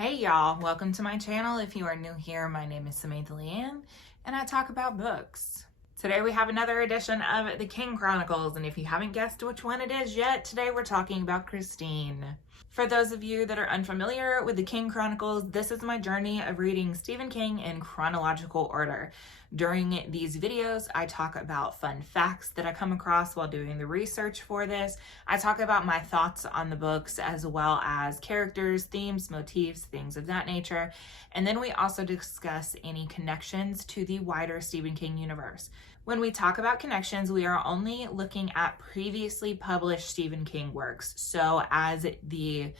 Hey y'all, welcome to my channel. If you are new here, my name is Samantha Leanne and I talk about books. Today we have another edition of the King Chronicles, and if you haven't guessed which one it is yet, today we're talking about Christine. For those of you that are unfamiliar with the King Chronicles, this is my journey of reading Stephen King in chronological order. During these videos, I talk about fun facts that I come across while doing the research for this. I talk about my thoughts on the books as well as characters, themes, motifs, things of that nature. And then we also discuss any connections to the wider Stephen King universe. When we talk about connections, we are only looking at previously published Stephen King works. So as the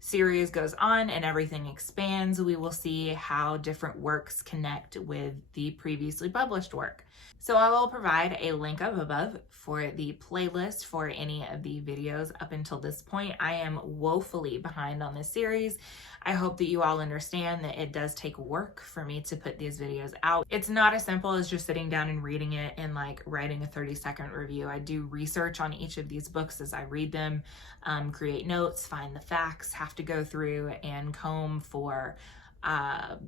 series goes on and everything expands, we will see how different works connect with the previously published work. So I will provide a link up above for the playlist for any of the videos up until this point. I am woefully behind on this series. I hope that you all understand that it does take work for me to put these videos out. It's not as simple as just sitting down and reading it and like writing a 30-second review. I do research on each of these books as I read them, create notes, find the facts, have to go through and comb for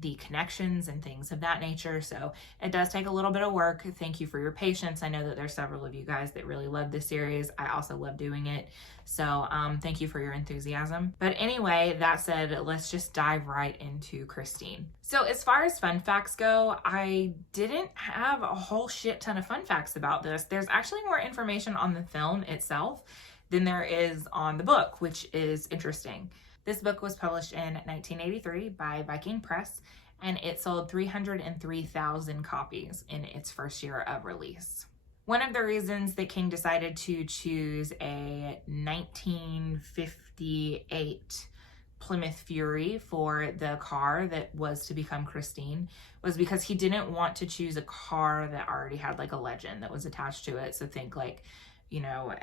the connections and things of that nature. So it does take a little bit of work. Thank you for your patience. I know that there's several of you guys that really love this series. I also love doing it. So thank you for your enthusiasm. But anyway, that said, let's just dive right into Christine. So as far as fun facts go, I didn't have a whole shit ton of fun facts about this. There's actually more information on the film itself than there is on the book, which is interesting. This book was published in 1983 by Viking Press, and it sold 303,000 copies in its first year of release. One of the reasons that King decided to choose a 1958 Plymouth Fury for the car that was to become Christine was because he didn't want to choose a car that already had like a legend that was attached to it. So think like, you know,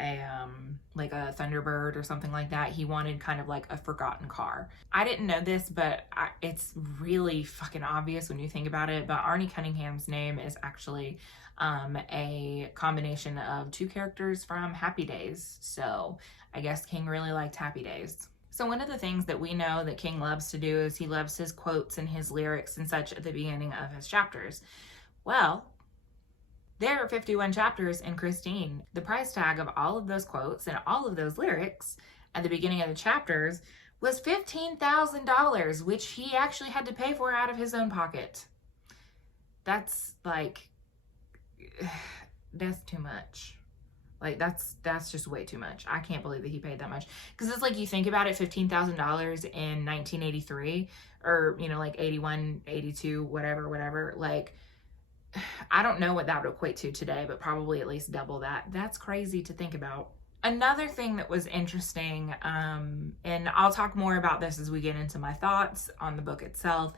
like a Thunderbird or something like that. He wanted kind of like a forgotten car. I didn't know this, but it's really fucking obvious when you think about it, but Arnie Cunningham's name is actually a combination of two characters from Happy Days. So I guess King really liked Happy Days. So one of the things that we know that King loves to do is he loves his quotes and his lyrics and such at the beginning of his chapters. Well, there are 51 chapters in Christine. The price tag of all of those quotes and all of those lyrics at the beginning of the chapters was $15,000, which he actually had to pay for out of his own pocket. That's like, that's too much. Like that's just way too much. I can't believe that he paid that much. Because it's like, you think about it, $15,000 in 1983 or, you know, like 81, 82, whatever, like, I don't know what that would equate to today, but probably at least double that. That's crazy to think about. Another thing that was interesting, and I'll talk more about this as we get into my thoughts on the book itself,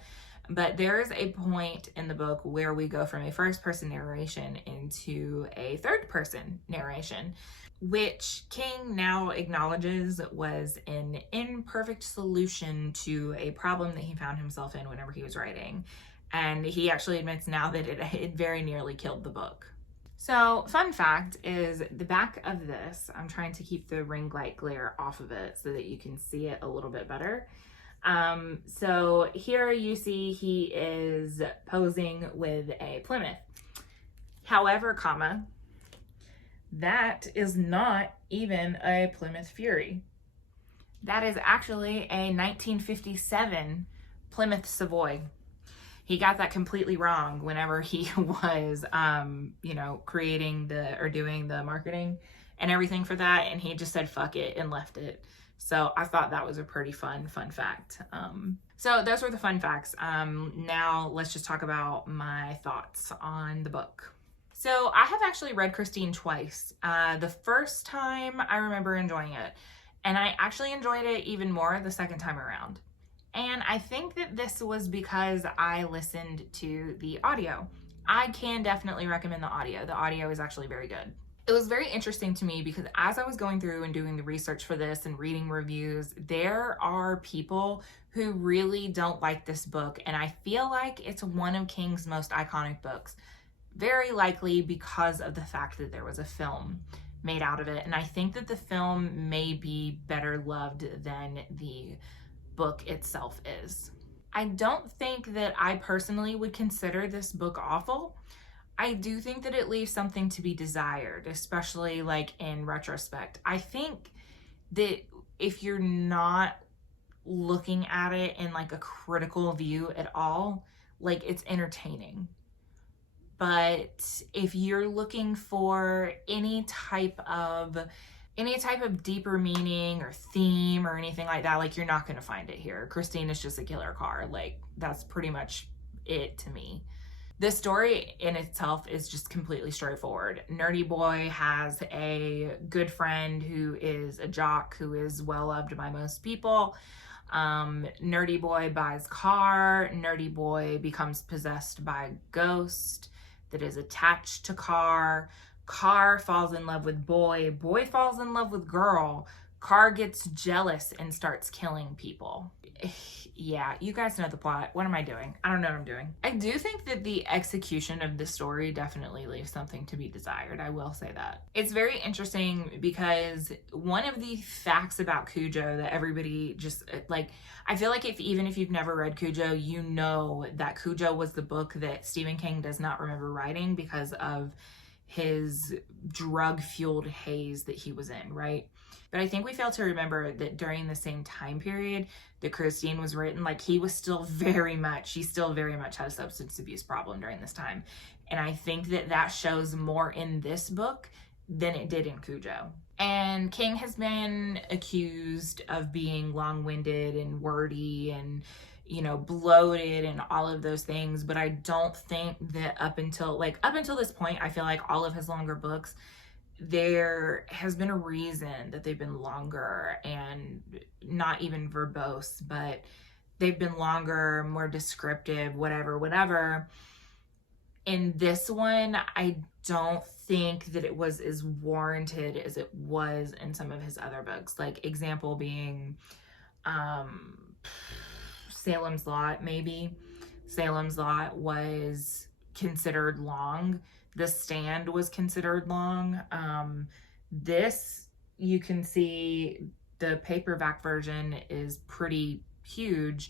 but there is a point in the book where we go from a first-person narration into a third-person narration, which King now acknowledges was an imperfect solution to a problem that he found himself in whenever he was writing. And he actually admits now that it very nearly killed the book. So, fun fact is the back of this, I'm trying to keep the ring light glare off of it so that you can see it a little bit better. So here you see he is posing with a Plymouth. However, comma, that is not even a Plymouth Fury. That is actually a 1957 Plymouth Savoy. He got that completely wrong whenever he was, you know, creating doing the marketing and everything for that. And he just said, fuck it, and left it. So I thought that was a pretty fun fact. So those were the fun facts. Now let's just talk about my thoughts on the book. So I have actually read Christine twice. The first time I remember enjoying it, and I actually enjoyed it even more the second time around. And I think that this was because I listened to the audio. I can definitely recommend the audio. The audio is actually very good. It was very interesting to me because as I was going through and doing the research for this and reading reviews, there are people who really don't like this book. And I feel like it's one of King's most iconic books, very likely because of the fact that there was a film made out of it. And I think that the film may be better loved than the book itself is. I don't think that I personally would consider this book awful. I do think that it leaves something to be desired, especially like in retrospect. I think that if you're not looking at it in like a critical view at all, like it's entertaining. But if you're looking for any type of deeper meaning or theme or anything like that, like you're not going to find it here. Christine is just a killer car. Like that's pretty much it to me. This story in itself is just completely straightforward. Nerdy boy has a good friend who is a jock who is well loved by most people. Nerdy boy buys car. Nerdy boy becomes possessed by a ghost that is attached to car. Car falls in love with boy. Boy falls in love with girl. Car gets jealous and starts killing people. Yeah, you guys know the plot. What am I doing? I don't know what I'm doing. I do think that the execution of the story definitely leaves something to be desired. I will say that. It's very interesting because one of the facts about Cujo that everybody just like, I feel like even if you've never read Cujo, you know that Cujo was the book that Stephen King does not remember writing because of his drug-fueled haze that he was in, right? But I think we fail to remember that during the same time period that Christine was written, like he still very much had a substance abuse problem during this time. And I think that shows more in this book than it did in Cujo. And King has been accused of being long-winded and wordy and, you know, bloated and all of those things. But I don't think that up until this point, I feel like all of his longer books, there has been a reason that they've been longer and not even verbose, but they've been longer, more descriptive, whatever. In this one, I don't think that it was as warranted as it was in some of his other books. Like example being Salem's Lot, maybe. Salem's Lot was considered long. The Stand was considered long. This, you can see the paperback version is pretty huge.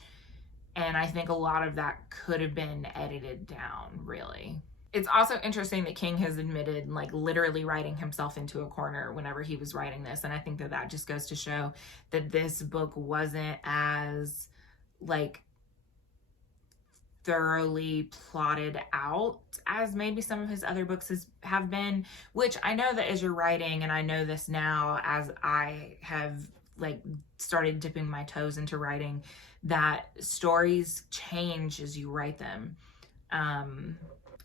And I think a lot of that could have been edited down, really. It's also interesting that King has admitted like literally writing himself into a corner whenever he was writing this. And I think that just goes to show that this book wasn't as like thoroughly plotted out as maybe some of his other books have been, which I know that as you're writing, and I know this now as I have like started dipping my toes into writing, that stories change as you write them.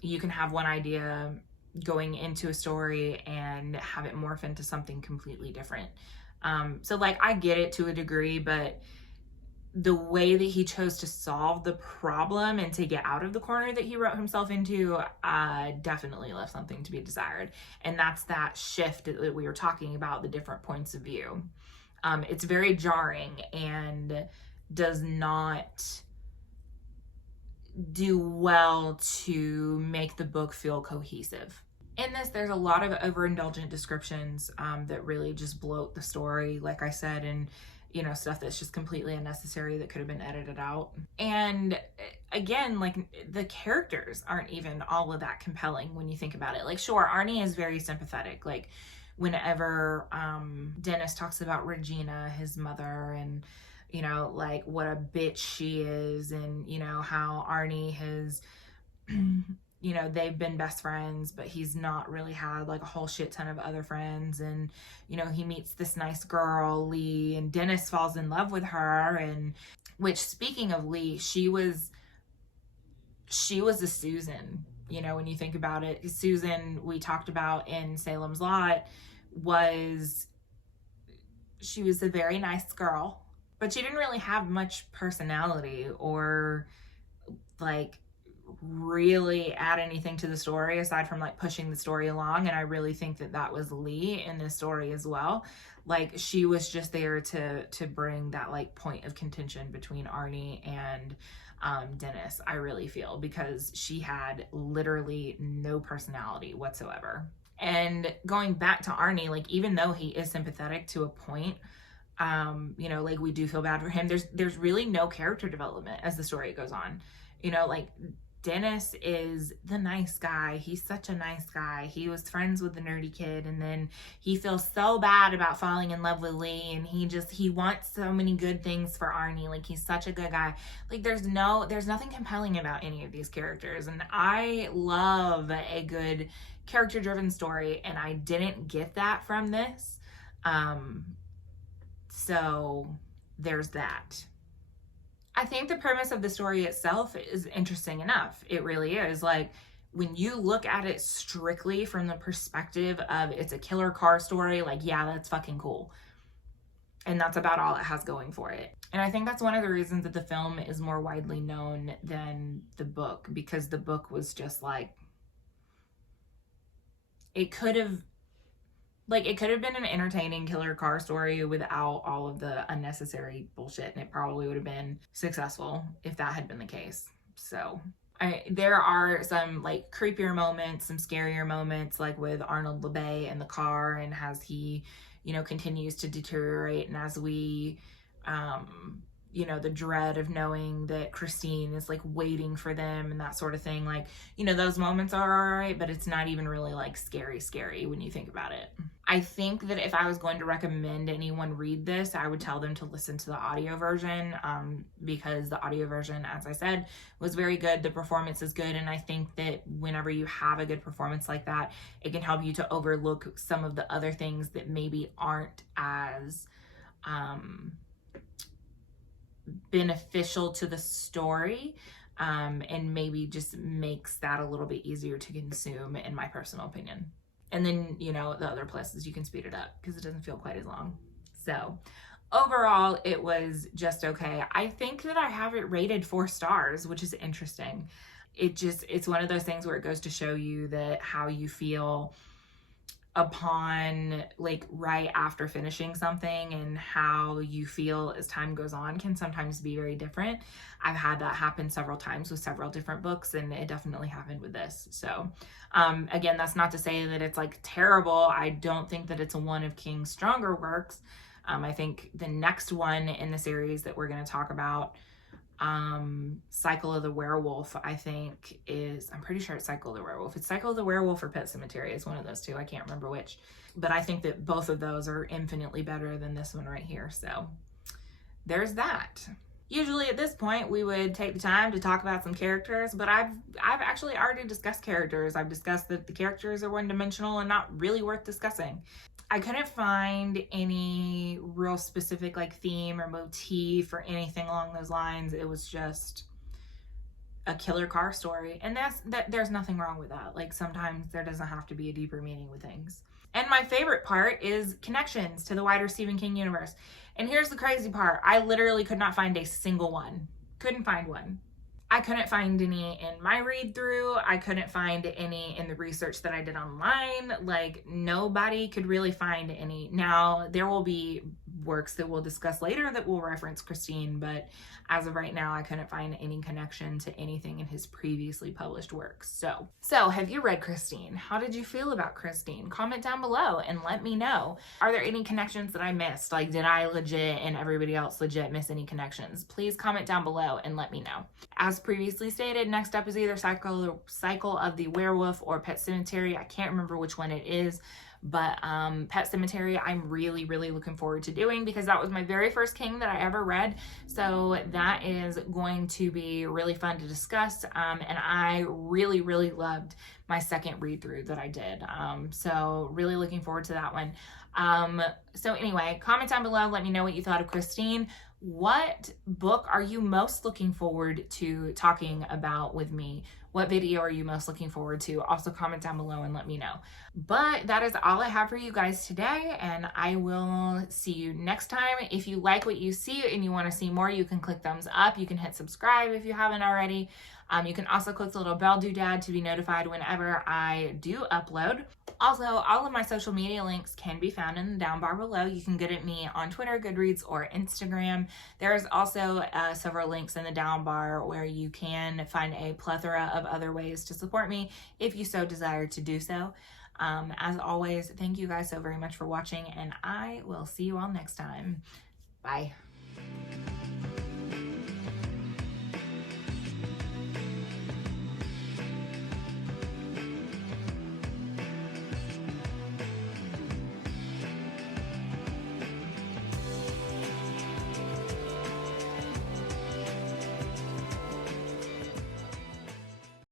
You can have one idea going into a story and have it morph into something completely different. So like I get it to a degree, but the way that he chose to solve the problem and to get out of the corner that he wrote himself into definitely left something to be desired. And that's that shift that we were talking about, the different points of view. It's very jarring and does not do well to make the book feel cohesive. In this, there's a lot of overindulgent descriptions that really just bloat the story, like I said, and you know, stuff that's just completely unnecessary that could have been edited out. And again, like the characters aren't even all of that compelling when you think about it. Like, sure, Arnie is very sympathetic. Like whenever Dennis talks about Regina, his mother, and you know, like what a bitch she is, and you know how Arnie has you know, they've been best friends, but he's not really had like a whole shit ton of other friends. And, you know, he meets this nice girl, Lee, and Dennis falls in love with her. And which, speaking of Lee, she was a Susan, you know, when you think about it. Susan, we talked about in Salem's Lot, she was a very nice girl, but she didn't really have much personality or like really add anything to the story aside from like pushing the story along. And I really think that was Lee in this story as well. Like she was just there to bring that like point of contention between Arnie and Dennis, I really feel, because she had literally no personality whatsoever. And going back to Arnie, like even though he is sympathetic to a point, Like we do feel bad for him. There's really no character development as the story goes on. Like Dennis is the nice guy. He's such a nice guy. He was friends with the nerdy kid, and then he feels so bad about falling in love with Lee, and he wants so many good things for Arnie. Like he's such a good guy. Like there's nothing compelling about any of these characters, and I love a good character driven story, and I didn't get that from this. So there's that. I think the premise of the story itself is interesting enough. It really is. Like, when you look at it strictly from the perspective of it's a killer car story, like, yeah, that's fucking cool. And that's about all it has going for it. And I think that's one of the reasons that the film is more widely known than the book, because the book was just like, it could have been an entertaining killer car story without all of the unnecessary bullshit, and it probably would have been successful if that had been the case. So there are some like creepier moments, some scarier moments, like with Arnold LeBay in the car, and as he, continues to deteriorate, and as we, the dread of knowing that Christine is like waiting for them and that sort of thing. Like, those moments are all right, but it's not even really like scary when you think about it. I think that if I was going to recommend anyone read this, I would tell them to listen to the audio version, because the audio version, as I said, was very good. The performance is good. And I think that whenever you have a good performance like that, it can help you to overlook some of the other things that maybe aren't as, beneficial to the story, and maybe just makes that a little bit easier to consume, in my personal opinion. And then, the other places you can speed it up because it doesn't feel quite as long. So overall, it was just okay. I think that I have it rated 4 stars, which is interesting. It's one of those things where it goes to show you that how you feel upon, like, right after finishing something and how you feel as time goes on can sometimes be very different. I've had that happen several times with several different books, and it definitely happened with this. So again, that's not to say that it's like terrible. I don't think that it's one of King's stronger works. I think the next one in the series that we're going to talk about, Cycle of the Werewolf, I think I'm pretty sure it's Cycle of the Werewolf. It's Cycle of the Werewolf or Pet Sematary. It's one of those two. I can't remember which, but I think that both of those are infinitely better than this one right here. So there's that. Usually at this point we would take the time to talk about some characters, but I've actually already discussed characters. I've discussed that the characters are one-dimensional and not really worth discussing. I couldn't find any real specific like theme or motif or anything along those lines. It was just a killer car story, and there's nothing wrong with that. Like, sometimes there doesn't have to be a deeper meaning with things. And my favorite part is connections to the wider Stephen King universe. And here's the crazy part. I literally could not find a single one. Couldn't find one. I couldn't find any in my read through. I couldn't find any in the research that I did online. Like, nobody could really find any. Now, there will be works that we'll discuss later that will reference Christine, but as of right now, I couldn't find any connection to anything in his previously published works. So have you read Christine? How did you feel about Christine? Comment down below and let me know. Are there any connections that I missed? Like, did I legit and everybody else legit miss any connections? Please comment down below and let me know. As previously stated, next up is either Cycle of the Werewolf or Pet Sematary. I can't remember which one it is, but Pet Sematary I'm really looking forward to doing, because that was my very first King that I ever read. So that is going to be really fun to discuss, and I really loved my second read through that I did. So really looking forward to that one. So anyway, comment down below, let me know what you thought of Christine. What book are you most looking forward to talking about with me? What video are you most looking forward to? Also comment down below and let me know. But that is all I have for you guys today, and I will see you next time. If you like what you see and you want to see more, you can click thumbs up. You can hit subscribe if you haven't already. You can also click the little bell doodad to be notified whenever I do upload. Also, all of my social media links can be found in the down bar below. You can get at me on Twitter, Goodreads, or Instagram. There's also several links in the down bar where you can find a plethora of other ways to support me if you so desire to do so. As always, thank you guys so very much for watching, and I will see you all next time. Bye.